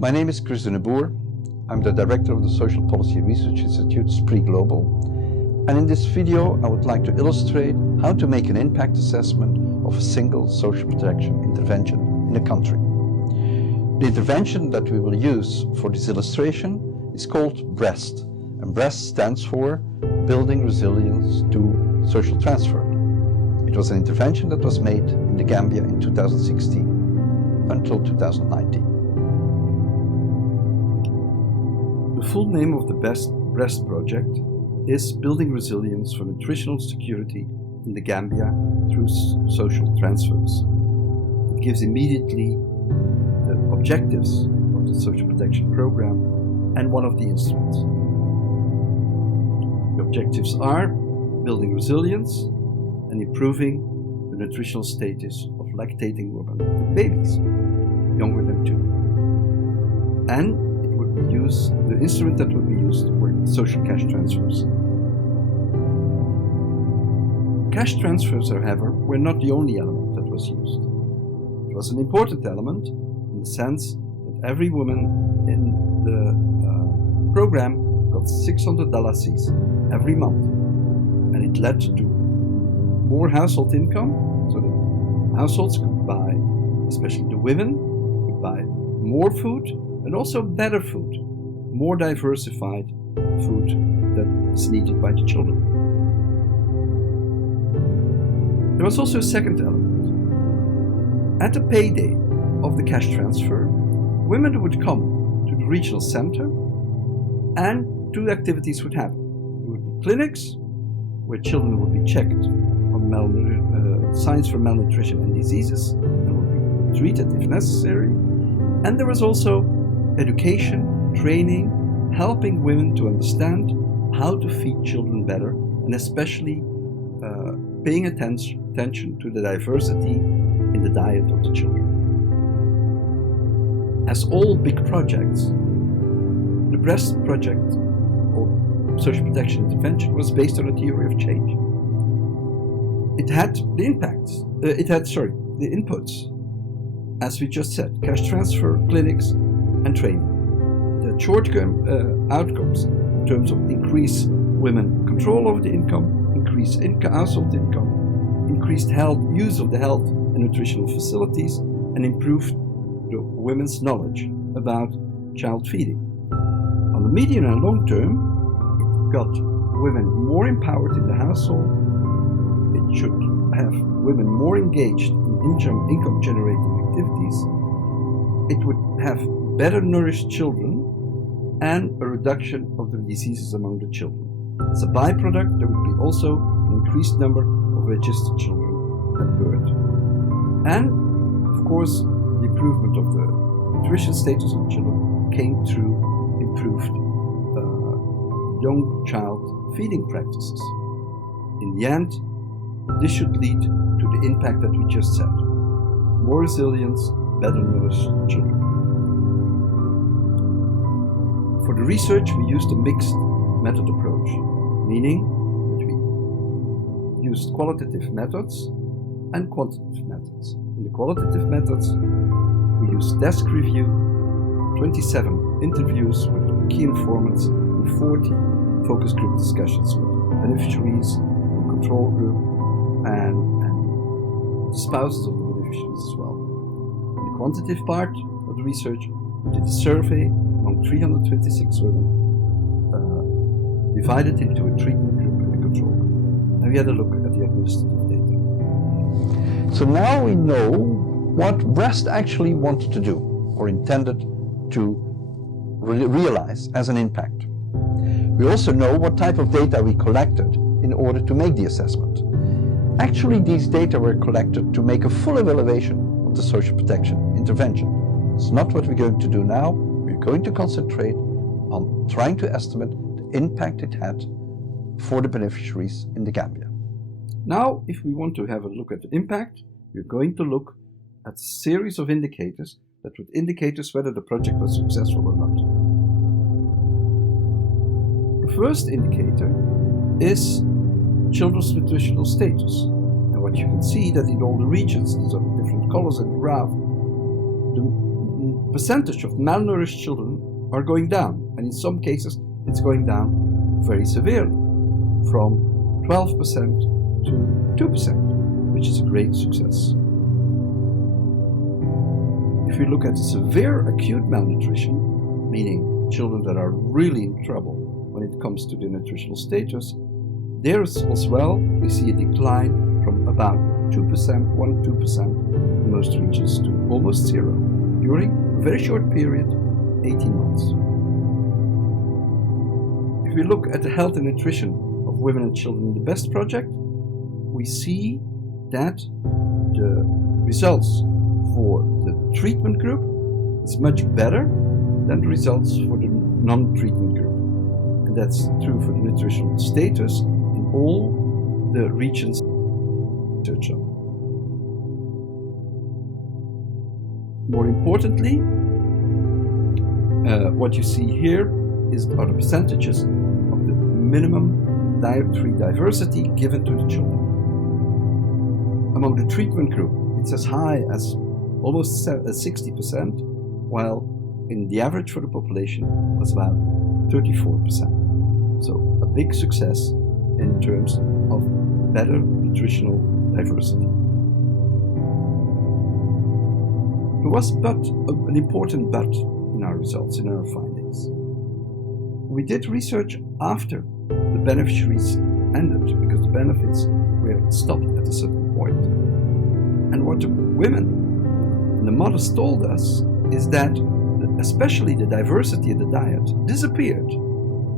My name is Chris de Boer. I'm the director of the Social Policy Research Institute, SPRI Global. And in this video, I would like to illustrate how to make an impact assessment of a single social protection intervention in a country. The intervention that we will use for this illustration is called BReST. And BReST stands for Building Resilience to Social Transfer. It was an intervention that was made in the Gambia in 2016 until 2019. The full name of the BReST project is Building Resilience for Nutritional Security in the Gambia through Social Transfers. It gives immediately the objectives of the social protection program and one of the instruments. The objectives are building resilience and improving the nutritional status of lactating women and babies younger than 2. And the instrument that would be used were social cash transfers. Cash transfers, however, were not the only element that was used. It was an important element in the sense that every woman in the program got $600 every month, and it led to more household income, so that households could buy, especially the women, could buy more food and also better food, more diversified food that is needed by the children. There was also a second element. At the payday of the cash transfer, women would come to the regional center and 2 activities would happen. There would be clinics where children would be checked on signs for malnutrition and diseases and would be treated if necessary. And there was also education, training, helping women to understand how to feed children better, and especially paying attention to the diversity in the diet of the children. As all big projects, the BReST project, or social protection intervention, was based on a theory of change. It had the inputs, as we just said, cash transfer, clinics, and training. The short-term outcomes in terms of increased women control over the income, increased household income, increased use of the health and nutritional facilities, and improved the women's knowledge about child feeding. On the medium and long term, it got women more empowered in the household. It should have women more engaged in income-generating activities. It would have better nourished children and a reduction of the diseases among the children. As a byproduct, there would be also an increased number of registered children at birth. And, of course, the improvement of the nutrition status of children came through improved young child feeding practices. In the end, this should lead to the impact that we just said. More resilience, better nourished children. For the research, we used a mixed method approach, meaning that we used qualitative methods and quantitative methods. In the qualitative methods, we used desk review, 27 interviews with key informants, and 40 focus group discussions with beneficiaries, the control group, and the spouses of the beneficiaries as well. In the quantitative part of the research, we did a survey among 326 women, divided into a treatment group and a control group. And we had a look at the administrative data. So now we know what BReST actually wanted to do, or intended to realize as an impact. We also know what type of data we collected in order to make the assessment. Actually, these data were collected to make a full evaluation of the social protection intervention. It's not what we're going to do now. We're going to concentrate on trying to estimate the impact it had for the beneficiaries in the Gambia. Now, if we want to have a look at the impact, we're going to look at a series of indicators that would indicate us whether the project was successful or not. The first indicator is children's nutritional status. And what you can see that in all the regions, these are the different colors in the graph, the percentage of malnourished children are going down, and in some cases it's going down very severely, from 12% to 2%, which is a great success. If we look at severe acute malnutrition, meaning children that are really in trouble when it comes to their nutritional status, there as well we see a decline from about 2%, 1-2% in most regions to almost zero during a very short period, 18 months. If we look at the health and nutrition of women and children in the BReST project, we see that the results for the treatment group is much better than the results for the non-treatment group. And that's true for the nutritional status in all the regions research on. More importantly, what you see here are the percentages of the minimum dietary diversity given to the children. Among the treatment group, it's as high as almost 60%, while in the average for the population was about 34%. So a big success in terms of better nutritional diversity. There was an important but in our results, in our findings. We did research after the beneficiaries ended, because the benefits were stopped at a certain point. And what the women and the mothers told us is that especially the diversity of the diet disappeared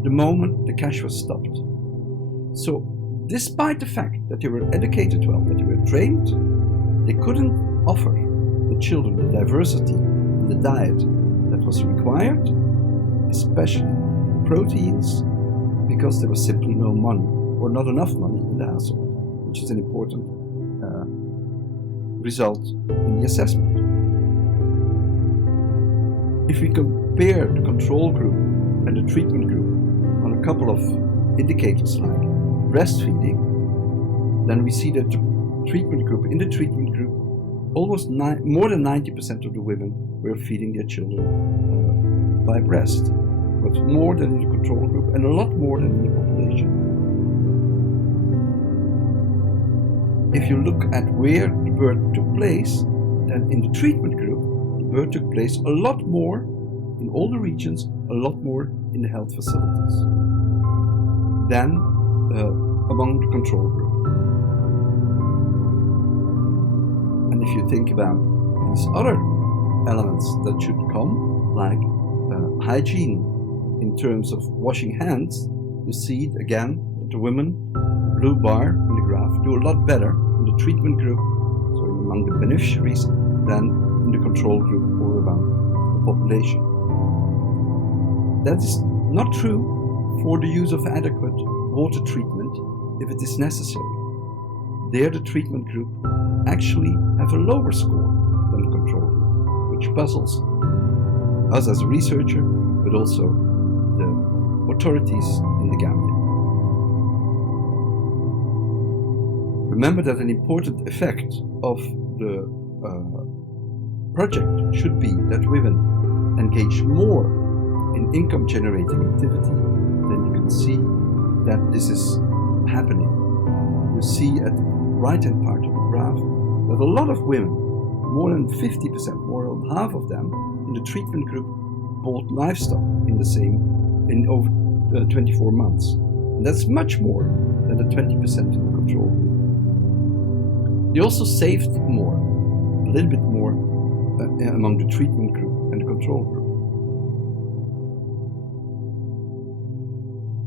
the moment the cash was stopped. So despite the fact that they were educated well, that they were trained, they couldn't offer the children the diversity in the diet that was required, especially proteins, because there was simply no money or not enough money in the household, which is an important result in the assessment. If we compare the control group and the treatment group on a couple of indicators like breastfeeding, then we see that in the treatment group, almost more than 90% of the women were feeding their children by breast, but more than in the control group and a lot more than in the population. If you look at where the birth took place, then in the treatment group, the birth took place a lot more in all the regions, a lot more in the health facilities than among the control group. And if you think about these other elements that should come, like hygiene in terms of washing hands, you see again that the women, the blue bar in the graph, do a lot better in the treatment group, so among the beneficiaries, than in the control group or about the population. That is not true for the use of adequate water treatment if it is necessary. There the treatment group actually have a lower score than the control group, which puzzles us as a researcher, but also the authorities in the Gambia. Remember that an important effect of the project should be that women engage more in income generating activity. Then you can see that this is happening. You see at the right hand part of the graph that a lot of women, more than 50%, more than half of them in the treatment group, bought livestock in over 24 months. And that's much more than the 20% in the control group. They also saved more, a little bit more among the treatment group and the control group.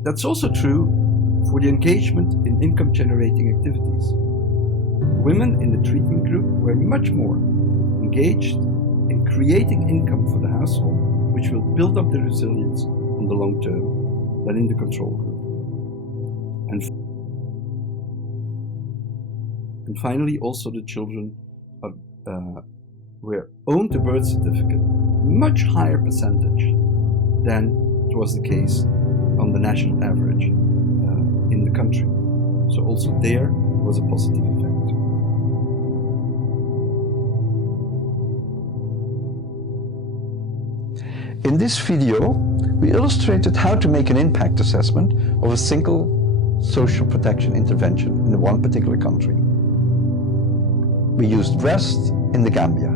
That's also true for the engagement in income generating activities. Women in the treatment group were much more engaged in creating income for the household, which will build up the resilience on the long term, than in the control group. And finally, also the children were owned the birth certificate much higher percentage than it was the case on the national average in the country. So also there was a positive effect. In this video, we illustrated how to make an impact assessment of a single social protection intervention in one particular country. We used BReST in the Gambia.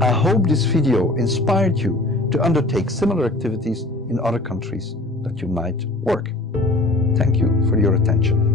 I hope this video inspired you to undertake similar activities in other countries that you might work. Thank you for your attention.